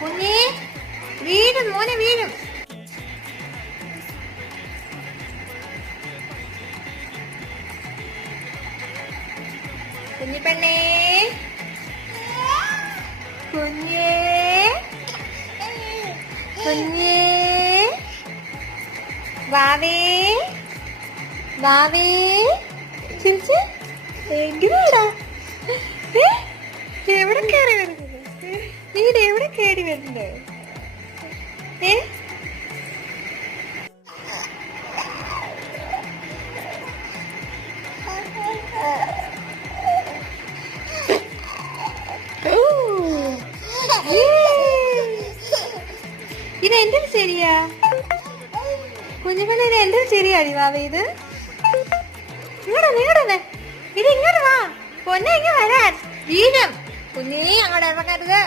കുഞ്ഞേ വീഴും, മോനെ വീഴും. കുഞ്ഞിപ്പെണ്ണേ, കുഞ്ഞേ, കുഞ്ഞേ, വാവേ, വാവേ, ചിരിച്ച് എങ്ങനെയാടാ? എവിടെ കയറി വരുന്നത്? നീടെ എവിടെ കയറി വരുന്നത്? ഇത് എന്തൊരു ശരിയാ കുഞ്ഞുപെണ്ണ? ഇത് എന്തൊരു ശരിയാടി വാവ? ഇത് ഇങ്ങോട്ട് ഇത് ഇങ്ങോട്ട് വാ പൊന്നെ, ഇങ്ങനെ വരാൻ വീഴും. കുഞ്ഞിനെ അങ്ങോട്ട് ഇറങ്ങരുത്.